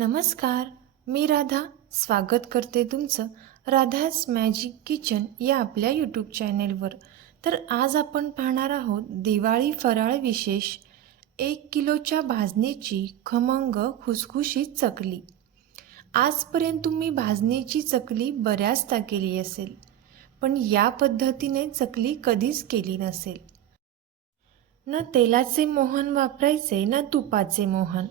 नमस्कार मी राधा. स्वागत करते तुमचं राधाज मॅजिक किचन या आपल्या यूट्यूब चॅनेलवर तर आज आपण पाहणार आहोत दिवाळी फराळ विशेष. एक किलोच्या भाजणीची खमंग खुसखुशीत चकली. आजपर्यंत तुम्ही भाजणीची चकली बऱ्याचदा केली असेल पण या पद्धतीने चकली कधीच केली नसेल. न तेलाचे मोहन वापरायचे ना तुपाचे मोहन.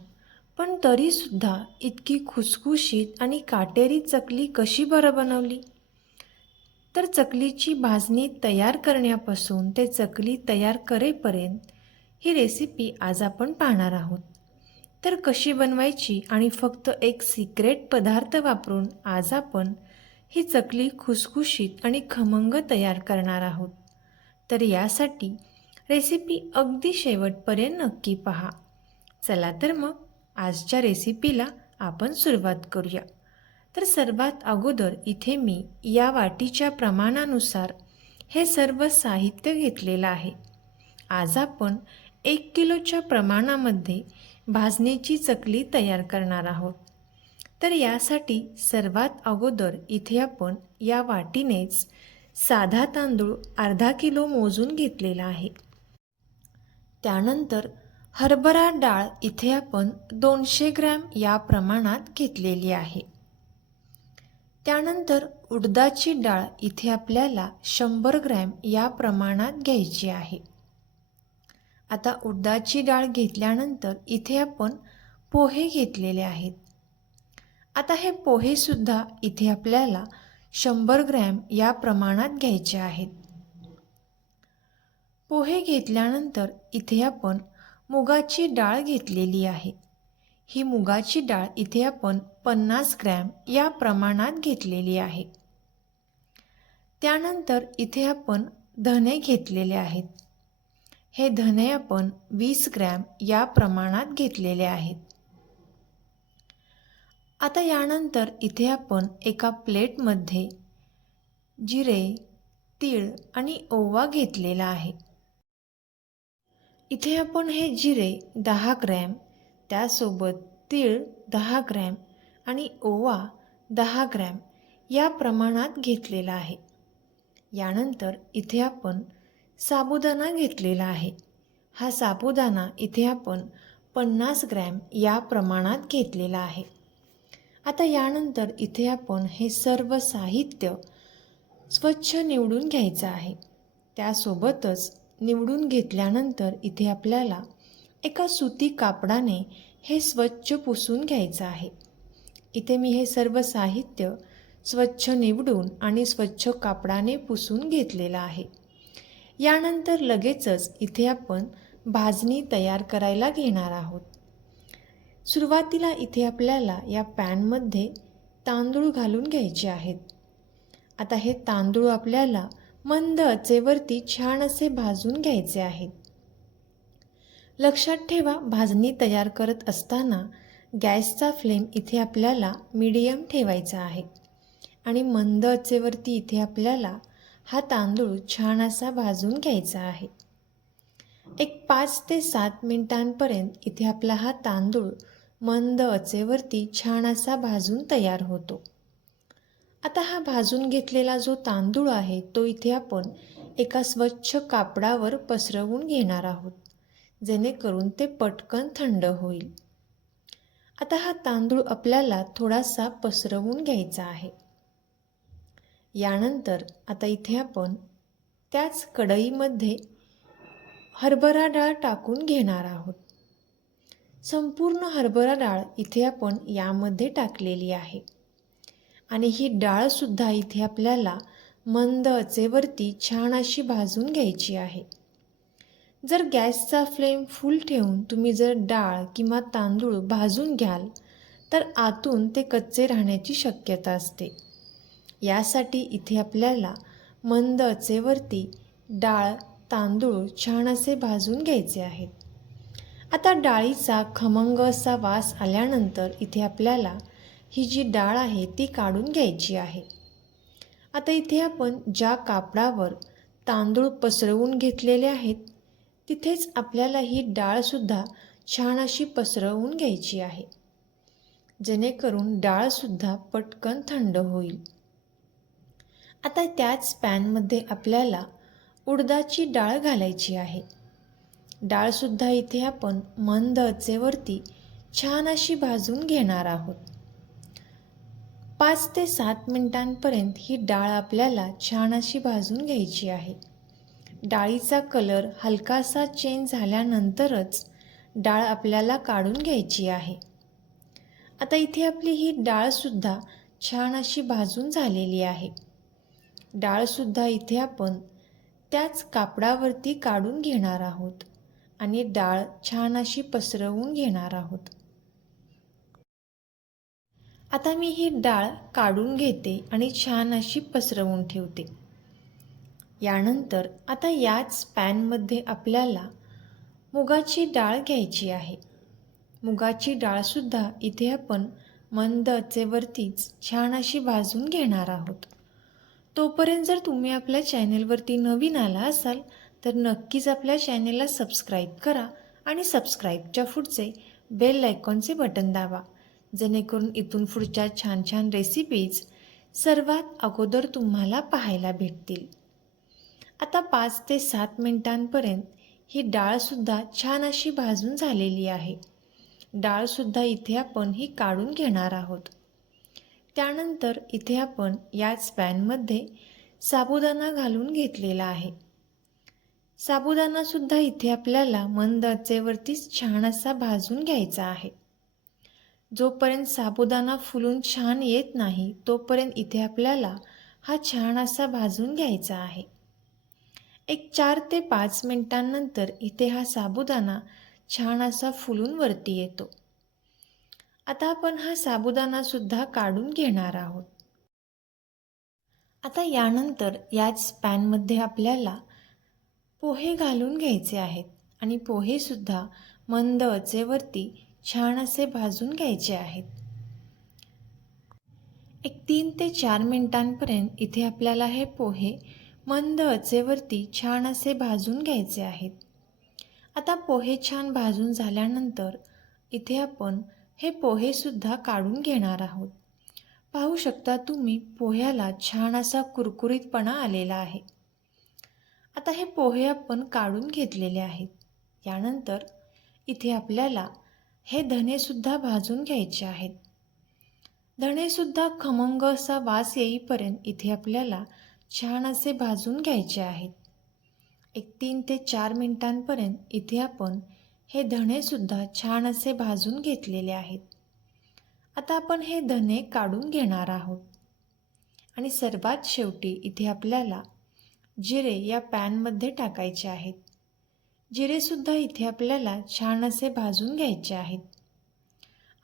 पण तरीसुद्धा इतकी खुसखुशीत आणि काटेरी चकली कशी बरं बनवली? तर चकलीची भाजणी तयार करण्यापासून ते चकली तयार करेपर्यंत ही रेसिपी आज आपण पाहणार आहोत. तर कशी बनवायची आणि फक्त एक सिक्रेट पदार्थ वापरून आज आपण ही चकली खुसखुशीत आणि खमंग तयार करणार आहोत. तर यासाठी रेसिपी अगदी शेवटपर्यंत नक्की पहा. चला तर मग आजच्या रेसिपीला आपण सुरुवात करूया. तर सर्वात अगोदर इथे मी या वाटीच्या प्रमाणानुसार हे सर्व साहित्य घेतलेलं आहे. आज आपण एक किलोच्या प्रमाणामध्ये भाजणीची चकली तयार करणार आहोत. तर यासाठी सर्वात अगोदर इथे आपण या वाटीनेच साधा तांदूळ अर्धा किलो मोजून घेतलेला आहे. त्यानंतर हरभरा डाळ इथे आपण दोनशे ग्रॅम या प्रमाणात घेतलेली आहे. त्यानंतर उडदाची डाळ इथे आपल्याला शंभर ग्रॅम या प्रमाणात घ्यायची आहे. आता उडदाची डाळ घेतल्यानंतर इथे आपण पोहे घेतलेले आहेत. आता हे पोहेसुद्धा इथे आपल्याला शंभर ग्रॅम या प्रमाणात घ्यायचे आहेत. पोहे घेतल्यानंतर इथे आपण मुगाची डाळ घेतलेली आहे. ही मुगाची डाळ इथे आपण पन्नास ग्रॅम या प्रमाणात घेतलेली आहे. त्यानंतर इथे आपण धने घेतलेले आहेत. हे धने आपण वीस ग्रॅम या प्रमाणात घेतलेले आहेत. आता यानंतर इथे आपण एका प्लेटमध्ये जिरे तीळ आणि ओवा घेतलेला आहे. इथे आपण हे जिरे दहा ग्रॅम त्यासोबत तीळ दहा ग्रॅम आणि ओवा दहा ग्रॅम या प्रमाणात घेतलेला आहे. यानंतर इथे आपण साबुदाणा घेतलेला आहे. हा साबुदाणा इथे आपण पन्नास ग्रॅम या प्रमाणात घेतलेला आहे. आता यानंतर इथे आपण हे सर्व साहित्य स्वच्छ निवडून घ्यायचं आहे. त्यासोबतच निवडून घेतल्यानंतर इथे आपल्याला एका सुती कापडाने हे स्वच्छ पुसून घ्यायचं आहे. इथे मी हे सर्व साहित्य स्वच्छ निवडून आणि स्वच्छ कापडाने पुसून घेतलेलं आहे. यानंतर लगेचच इथे आपण भाजणी तयार करायला घेणार आहोत. सुरुवातीला इथे आपल्याला या पॅनमध्ये तांदूळ घालून घ्यायचे आहेत. आता हे तांदूळ आपल्याला मंद आचेवरती छान असे भाजून घ्यायचे आहेत. लक्षात ठेवा भाजणी तयार करत असताना गॅसचा फ्लेम इथे आपल्याला मीडियम ठेवायचा आहे आणि मंद आचेवरती इथे आपल्याला हा तांदूळ छान असा भाजून घ्यायचा आहे. एक पाच ते सात मिनिटांपर्यंत इथे आपला हा तांदूळ मंद आचेवरती छान असा भाजून तयार होतो. आता हा भाजून घेतलेला जो तांदूळ आहे तो इथे आपण एका स्वच्छ कापडावर पसरवून घेणार आहोत जेणेकरून ते पटकन थंड होईल. आता हा तांदूळ आपल्याला थोडासा पसरवून घ्यायचा आहे. यानंतर आता इथे आपण त्याच कढईमध्ये हरभरा डाळ टाकून घेणार आहोत. संपूर्ण हरभरा डाळ इथे आपण यामध्ये टाकलेली आहे. आणि ही डाळसुद्धा इथे आपल्याला मंद अचेवरती छान अशी भाजून घ्यायची आहे. जर गॅसचा फ्लेम फुल ठेवून तुम्ही जर डाळ किंवा तांदूळ भाजून घ्याल तर आतून ते कच्चे राहण्याची शक्यता असते. यासाठी इथे आपल्याला मंद अचेवरती डाळ तांदूळ छान असे भाजून घ्यायचे आहेत. आता डाळीचा खमंग असा वास आल्यानंतर इथे आपल्याला ही जी डाळ आहे ती काढून घ्यायची आहे. आता इथे आपण ज्या कापडावर तांदूळ पसरवून घेतलेले आहेत तिथेच आपल्याला ही डाळसुद्धा छान अशी पसरवून घ्यायची आहे. जेणेकरून डाळसुद्धा पटकन थंड होईल. आता त्याच पॅनमध्ये आपल्याला उडदाची डाळ घालायची आहे. डाळसुद्धा इथे आपण मंद अचेवरती छान अशी भाजून घेणार आहोत. पाच ते सात मिनिटांपर्यंत ही डाळ आपल्याला छान अशी भाजून घ्यायची आहे. डाळीचा कलर हलकासा चेंज झाल्यानंतरच डाळ आपल्याला काढून घ्यायची आहे. आता इथे आपली ही डाळसुद्धा छान अशी भाजून झालेली आहे. डाळसुद्धा इथे आपण त्याच कापडावरती काढून घेणार आहोत आणि डाळ छान अशी पसरवून घेणार आहोत. आता मी ही डाळ काढून घेते आणि छान अशी पसरवून ठेवते. यानंतर आता याच पॅनमध्ये आपल्याला मुगाची डाळ घ्यायची आहे. मुगाची डाळसुद्धा इथे आपण मंद अचेवरतीच छान अशी भाजून घेणार आहोत. तोपर्यंत जर तुम्ही आपल्या चॅनेलवरती नवीन आला असाल तर नक्कीच आपल्या चॅनेलला सबस्क्राईब करा आणि सबस्क्राईबच्या पुढचे बेल आयकॉनचे बटन दाबा. जेणेकरून इथून पुढच्या छान छान रेसिपीज सर्वात अगोदर तुम्हाला पाहायला भेटतील. आता पाच ते सात मिनिटांपर्यंत ही डाळसुद्धा छान अशी भाजून झालेली आहे. डाळसुद्धा इथे आपण ही काढून घेणार आहोत. त्यानंतर इथे आपण याच पॅनमध्ये साबुदाणा घालून घेतलेला आहे. साबुदाणासुद्धा इथे आपल्याला मंद आचेवरतीच छान असा भाजून घ्यायचा आहे. जोपर्यंत साबुदाणा फुलून छान येत नाही तोपर्यंत इथे आपल्याला हा छान असा भाजून घ्यायचा आहे. एक चार ते पाच मिनटांनंतर इथे हा साबुदाणा छान असा फुलून वरती येतो. आता आपण हा साबुदाणासुद्धा काढून घेणार आहोत. आता यानंतर याच पॅनमध्ये आपल्याला पोहे घालून घ्यायचे आहेत आणि पोहेसुद्धा मंद आचेवरती छान असे भाजून घ्यायचे आहेत. एक तीन ते चार मिनिटांपर्यंत इथे आपल्याला हे पोहे मंद अचेवरती छान असे भाजून घ्यायचे आहेत. आता पोहे छान भाजून झाल्यानंतर इथे आपण हे पोहेसुद्धा काढून घेणार आहोत. पाहू शकता तुम्ही पोह्याला छान असा कुरकुरीतपणा आलेला आहे. आता हे पोहे आपण काढून घेतलेले आहेत. यानंतर इथे आपल्याला हे धनेसुद्धा भाजून घ्यायचे आहेत. धणेसुद्धा खमंग असा वास येईपर्यंत इथे आपल्याला छान असे भाजून घ्यायचे आहेत. एक तीन ते चार मिनिटांपर्यंत इथे आपण हे धणेसुद्धा छान असे भाजून घेतलेले आहेत. आता आपण हे धणे काढून घेणार आहोत. आणि सर्वात शेवटी इथे आपल्याला जिरे या पॅनमध्ये टाकायचे आहेत. जिरेसुद्धा इथे आपल्याला छान असे भाजून घ्यायचे आहेत.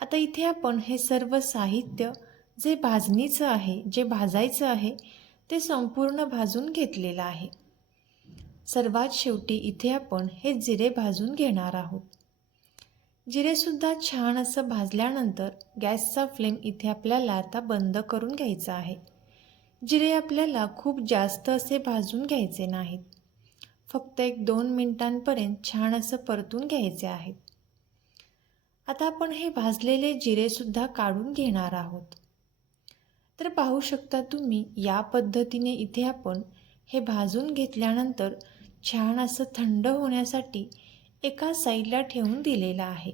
आता इथे आपण हे सर्व साहित्य जे भाजणीचं आहे जे भाजायचं आहे ते संपूर्ण भाजून घेतलेलं आहे. सर्वात शेवटी इथे आपण हे जिरे भाजून घेणार आहोत. जिरेसुद्धा छान असं भाजल्यानंतर गॅसचा फ्लेम इथे आपल्याला आता बंद करून घ्यायचा आहे. जिरे आपल्याला खूप जास्त असे भाजून घ्यायचे नाहीत. फक्त एक दोन मिनिटांपर्यंत छान असं परतून घ्यायचे आहेत. आता आपण हे भाजलेले जिरेसुद्धा काढून घेणार आहोत. तर पाहू शकता तुम्ही या पद्धतीने इथे आपण हे भाजून घेतल्यानंतर छान असं थंड होण्यासाठी एका साईडला ठेवून दिलेलं आहे.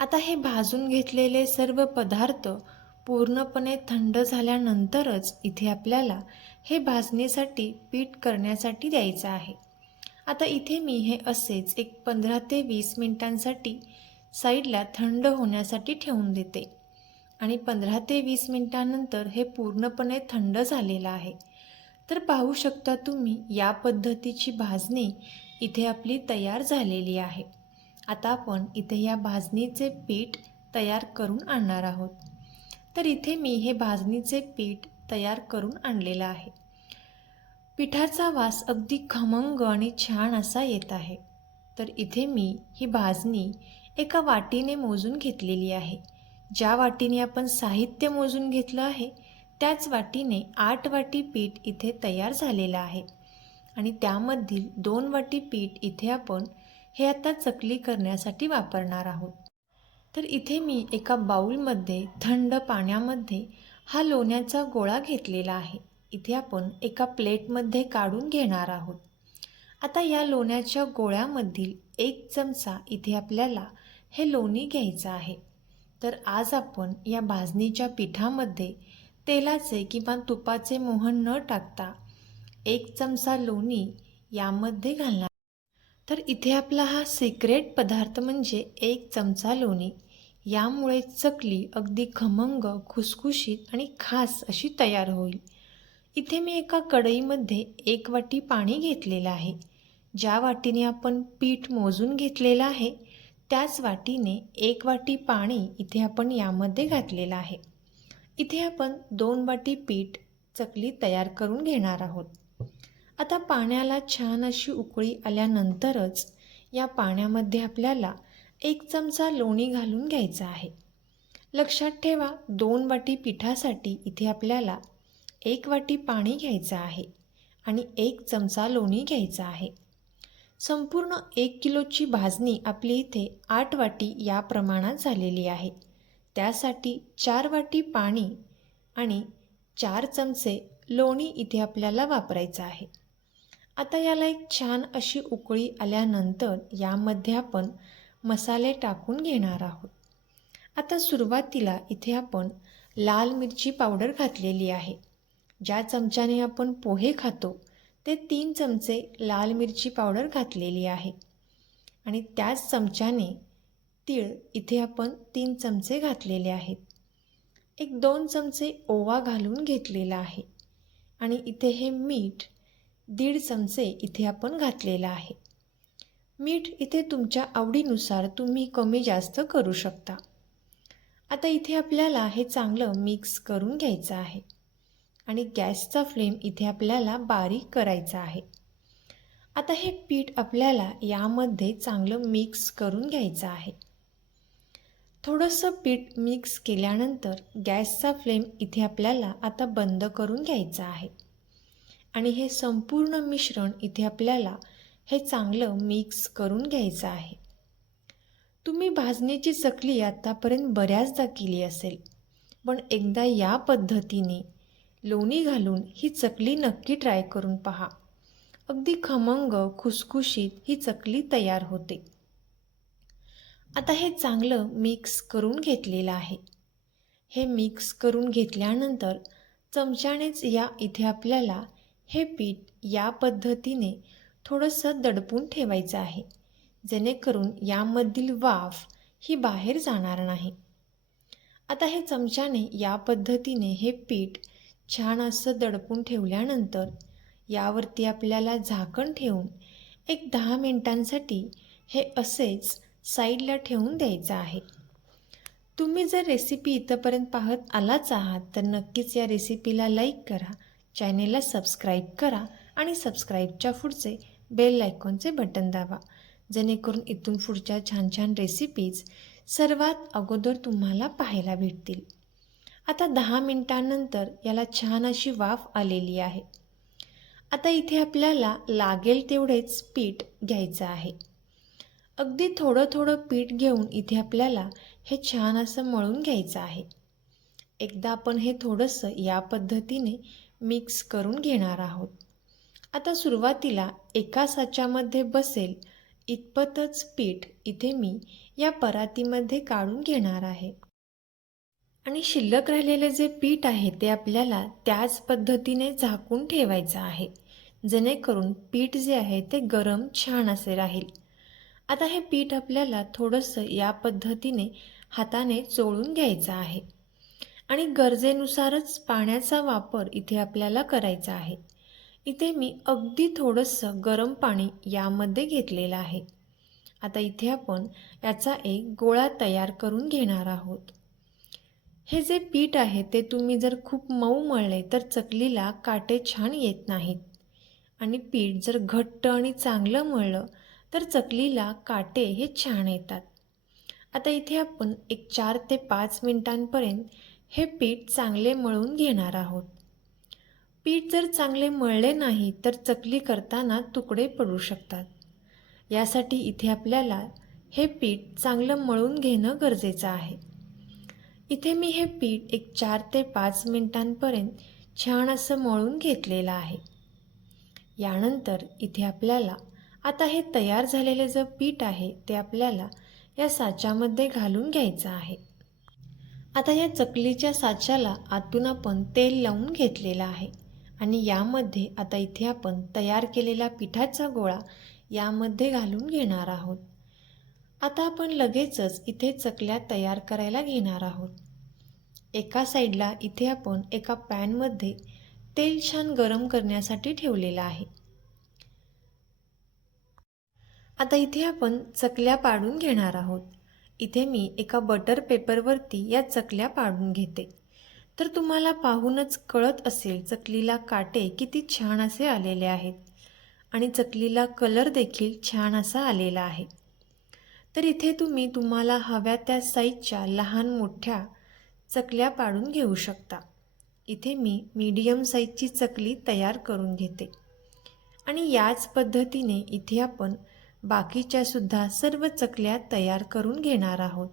आता हे भाजून घेतलेले सर्व पदार्थ पूर्णपणे थंड झाल्यानंतरच इथे आपल्याला हे भाजणीसाठी पीठ करण्यासाठी द्यायचं आहे. आता इथे मी हे असेच एक पंधरा ते वीस मिनिटांसाठी साईडला थंड होण्यासाठी ठेवून देते. आणि पंधरा ते वीस मिनिटांनंतर हे पूर्णपणे थंड झालेलं आहे. तर पाहू शकता तुम्ही या पद्धतीची भाजणी इथे आपली तयार झालेली आहे. आता आपण इथे या भाजणीचे पीठ तयार करून आणणार आहोत. तर इथे मी हे भाजणीचे पीठ तयार करून आणलेलं आहे. पिठाचा वास अगदी खमंग आणि छान असा येत आहे. तर इथे मी ही भाजणी एका वाटीने मोजून घेतलेली आहे. ज्या वाटीने आपण साहित्य मोजून घेतलं आहे त्याच वाटीने आठ वाटी पीठ इथे तयार झालेलं आहे. आणि त्यामधील दोन वाटी पीठ इथे आपण हे आता चकली करण्यासाठी वापरणार आहोत. तर इथे मी एका बाऊलमध्ये थंड पाण्यामध्ये हा लोण्याचा गोळा घेतलेला आहे. इथे आपण एका प्लेटमध्ये काढून घेणार आहोत. आता या लोण्याच्या गोळ्यामधील एक चमचा इथे आपल्याला हे लोणी घ्यायचं आहे. तर आज आपण या भाजणीच्या पिठामध्ये तेलाचे किंवा तुपाचे मोहन न टाकता एक चमचा लोणी यामध्ये घालणार. तर इथे आपला हा सिक्रेट पदार्थ म्हणजे एक चमचा लोणी. यामुळे चकली अगदी खमंग खुसखुशीत आणि खास अशी तयार होईल. इथे मी एका कढईमध्ये एक वाटी पाणी घेतलेलं आहे. ज्या वाटीने आपण पीठ मोजून घेतलेलं आहे त्याच वाटीने एक वाटी पाणी इथे आपण यामध्ये घातलेलं आहे. इथे आपण दोन वाटी पीठ चकली तयार करून घेणार आहोत. आता पाण्याला छान अशी उकळी आल्यानंतरच या पाण्यामध्ये आपल्याला एक चमचा लोणी घालून घ्यायचं आहे. लक्षात ठेवा दोन वाटी पिठासाठी इथे आपल्याला एक वाटी पाणी घ्यायचं आहे आणि एक चमचा लोणी घ्यायचा आहे. संपूर्ण एक किलोची भाजणी आपली इथे आठ वाटी या प्रमाणात झालेली आहे. त्यासाठी चार वाटी पाणी आणि चार चमचे लोणी इथे आपल्याला वापरायचं आहे. आता याला एक छान अशी उकळी आल्यानंतर यामध्ये आपण मसाले टाकून घेणार आहोत. आता सुरुवातीला इथे आपण लाल मिरची पावडर घातलेली आहे. ज्या चमच्याने आपण पोहे खातो ते तीन चमचे लाल मिरची पावडर घातलेली आहे. आणि त्याच चमच्याने तीळ इथे आपण तीन चमचे घातलेले आहेत. एक दोन चमचे ओवा घालून घेतलेला आहे. आणि इथे हे मीठ दीड चमचे इथे आपण घातलेलं आहे. मीठ इथे तुमच्या आवडीनुसार तुम्ही कमी जास्त करू शकता. आता इथे आपल्याला हे चांगलं मिक्स करून घ्यायचं आहे. आणि गॅसचा फ्लेम इथे आपल्याला बारीक करायचा आहे. आता हे पीठ आपल्याला यामध्ये चांगलं मिक्स करून घ्यायचं आहे. थोडंसं पीठ मिक्स केल्यानंतर गॅसचा फ्लेम इथे आपल्याला आता बंद करून घ्यायचा आहे. आणि हे संपूर्ण मिश्रण इथे आपल्याला हे चांगलं मिक्स करून घ्यायचं आहे. तुम्ही भाजणीची चकली आत्तापर्यंत बऱ्याचदा केली असेल पण एकदा या पद्धतीने लोणी घालून ही चकली नक्की ट्राय करून पहा. अगदी खमंग खुसखुशीत ही चकली तयार होते. आता हे चांगलं मिक्स करून घेतलेलं आहे. हे मिक्स करून घेतल्यानंतर चमच्यानेच या इथे आपल्याला हे पीठ या पद्धतीने थोडंसं दडपून ठेवायचं आहे. जेणेकरून यामधील वाफ ही बाहेर जाणार नाही. आता हे चमच्याने या पद्धतीने हे पीठ छान असं दडपून ठेवल्यानंतर यावरती आपल्याला झाकण ठेवून एक दहा मिनटांसाठी हे असेच साईडला ठेवून द्यायचं आहे. तुम्ही जर रेसिपी इथंपर्यंत पाहत आलाच आहात तर नक्कीच या रेसिपीला लाईक करा चॅनेलला सबस्क्राईब करा आणि सबस्क्राईबच्या पुढचे बेल आयकॉनचे बटन दाबा. जेणेकरून इथून पुढच्या छान छान रेसिपीज सर्वात अगोदर तुम्हाला पाहायला भेटतील. आता दहा मिनटानंतर याला छान अशी वाफ आलेली आहे. आता इथे आपल्याला लागेल तेवढेच पीठ घ्यायचं आहे. अगदी थोडं थोडं पीठ घेऊन इथे आपल्याला हे छान असं मळून घ्यायचं आहे. एकदा आपण हे थोडंसं या पद्धतीने मिक्स करून घेणार आहोत. आता सुरुवातीला एका साच्यामध्ये बसेल इतपतच पीठ इथे मी या परातीमध्ये काढून घेणार आहे. आणि शिल्लक राहिलेले जे पीठ आहे ते आपल्याला त्याच पद्धतीने झाकून ठेवायचं आहे जेणेकरून पीठ जे आहे ते गरम छान असे राहील. आता हे पीठ आपल्याला थोडंसं या पद्धतीने हाताने चोळून घ्यायचं आहे. आणि गरजेनुसारच पाण्याचा वापर इथे आपल्याला करायचा आहे. इथे मी अगदी थोडंसं गरम पाणी यामध्ये घेतलेलं आहे. आता इथे आपण याचा एक गोळा तयार करून घेणार आहोत. हे जे पीठ आहे ते तुम्ही जर खूप मऊ मळले तर चकलीला काटे छान येत नाहीत. आणि पीठ जर घट्ट आणि चांगलं मळलं तर चकलीला काटे हे छान येतात. आता इथे आपण एक चार ते पाच मिनटांपर्यंत हे पीठ चांगले मळून घेणार आहोत. पीठ जर चांगले मळले नाही तर चकली करताना तुकडे पडू शकतात. यासाठी इथे आपल्याला हे पीठ चांगलं मळून घेणं गरजेचं आहे. इथे मी हे पीठ एक चार ते पाच मिनिटांपर्यंत छान असं मळून घेतलेलं आहे. यानंतर इथे आपल्याला आता हे तयार झालेले जे पीठ आहे ते आपल्याला या साच्यामध्ये घालून घ्यायचं आहे. आता या चकलीच्या साच्याला आतून आपण तेल लावून घेतलेलं आहे. आणि यामध्ये आता इथे आपण तयार केलेला पिठाचा गोळा यामध्ये घालून घेणार आहोत. आता आपण लगेचच इथे चकल्या तयार करायला घेणार आहोत. एका साईडला इथे आपण एका पॅनमध्ये तेल छान गरम करण्यासाठी ठेवलेलं आहे. आता इथे आपण चकल्या पाडून घेणार आहोत. इथे मी एका बटर पेपरवरती या चकल्या पाडून घेते. तर तुम्हाला पाहूनच कळत असेल चकलीला काटे किती छान असे आलेले आहेत. आणि चकलीला कलर देखील छान असा आलेला आहे. तर इथे तुम्ही तुम्हाला हव्या त्या साईजच्या लहान मोठ्या चकल्या पाडून घेऊ शकता. इथे मी मीडियम साईजची चकली तयार करून घेते. आणि याच पद्धतीने इथे आपण बाकीच्या सुद्धा सर्व चकल्या तयार करून घेणार आहोत.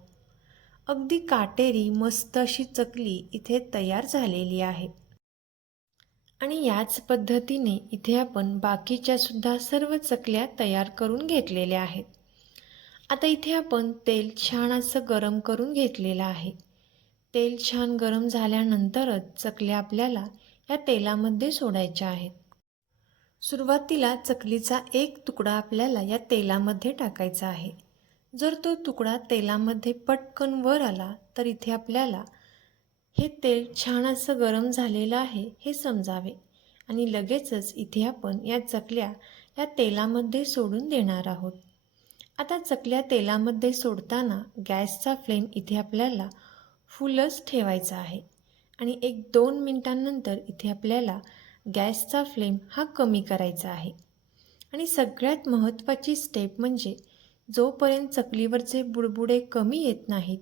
अगदी काटेरी मस्त अशी चकली इथे तयार झालेली आहे. आणि याच पद्धतीने इथे आपण बाकीच्या सुद्धा सर्व चकल्या तयार करून घेतलेल्या आहेत. आता इथे आपण तेल छान असं गरम करून घेतलेलं आहे. तेल छान गरम झाल्यानंतरच चकल्या आपल्याला या तेलामध्ये सोडायच्या आहेत. सुरुवातीला चकलीचा एक तुकडा आपल्याला या तेलामध्ये टाकायचा आहे. जर तो तुकडा तेलामध्ये पटकन वर आला तर इथे आपल्याला हे तेल छान असं गरम झालेलं आहे हे समजावे. आणि लगेचच इथे आपण या चकल्या या तेलामध्ये सोडून देणार आहोत. आता चकल्या तेलामध्ये सोडताना गॅसचा फ्लेम इथे आपल्याला फुलच ठेवायचा आहे. आणि एक दोन मिनटांनंतर इथे आपल्याला गॅसचा फ्लेम हा कमी करायचा आहे. आणि सगळ्यात महत्त्वाची स्टेप म्हणजे जोपर्यंत चकलीवरचे बुडबुडे कमी येत नाहीत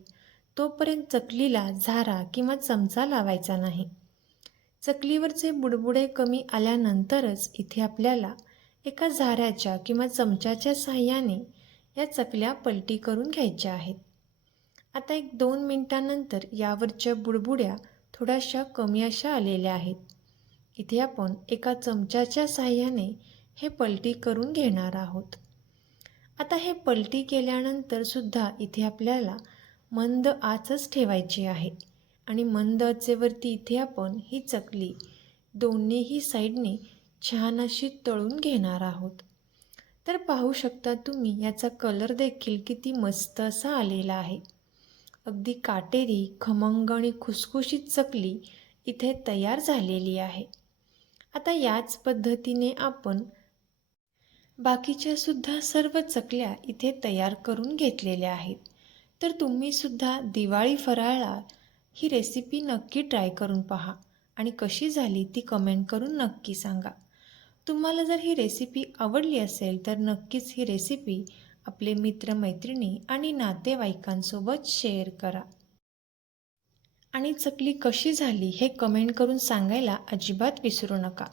तोपर्यंत चकलीला झारा किंवा चमचा लावायचा नाही. चकलीवरचे बुडबुडे कमी आल्यानंतरच इथे आपल्याला एका झाऱ्याच्या किंवा चमच्याच्या साह्याने या चकल्या पलटी करून घ्यायच्या आहेत. आता एक दोन मिनटानंतर यावरच्या बुडबुड्या थोड्याशा कमी अशा आलेल्या आहेत. इथे आपण एका चमच्याच्या साह्याने हे पलटी करून घेणार आहोत. आता हे पलटी केल्यानंतर सुद्धा इथे आपल्याला मंद आचच ठेवायची आहे. आणि मंद आचेवरती इथे आपण ही चकली दोन्हीही साईडने छान अशी तळून घेणार आहोत. तर पाहू शकता तुम्ही याचा कलर देखील किती मस्त असा आलेला आहे. अगदी काटेरी खमंग आणि खुसखुशीत चकली इथे तयार झालेली आहे. आता याच पद्धतीने आपण बाकीच्या सुद्धा सर्व चकल्या इथे तयार करून घेतलेल्या आहेत. तर तुम्ही सुद्धा दिवाळी फराळा ही रेसिपी नक्की ट्राय करून पहा आणि कशी झाली ती कमेंट करून नक्की सांगा. तुम्हाला जर ही रेसिपी आवडली असेल तर नक्कीच ही रेसिपी आपले मित्रमैत्रिणी आणि नातेवाईकांसोबत शेअर करा. आणि चकली कशी झाली हे कमेंट करून सांगायला अजिबात विसरू नका.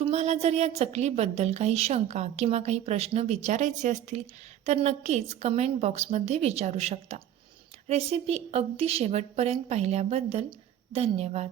तुम्हाला जर या चकलीबद्दल काही शंका किंवा काही प्रश्न विचारायचे असतील तर नक्कीच कमेंट बॉक्समध्ये विचारू शकता. रेसिपी अगदी शेवटपर्यंत पाहिल्याबद्दल धन्यवाद.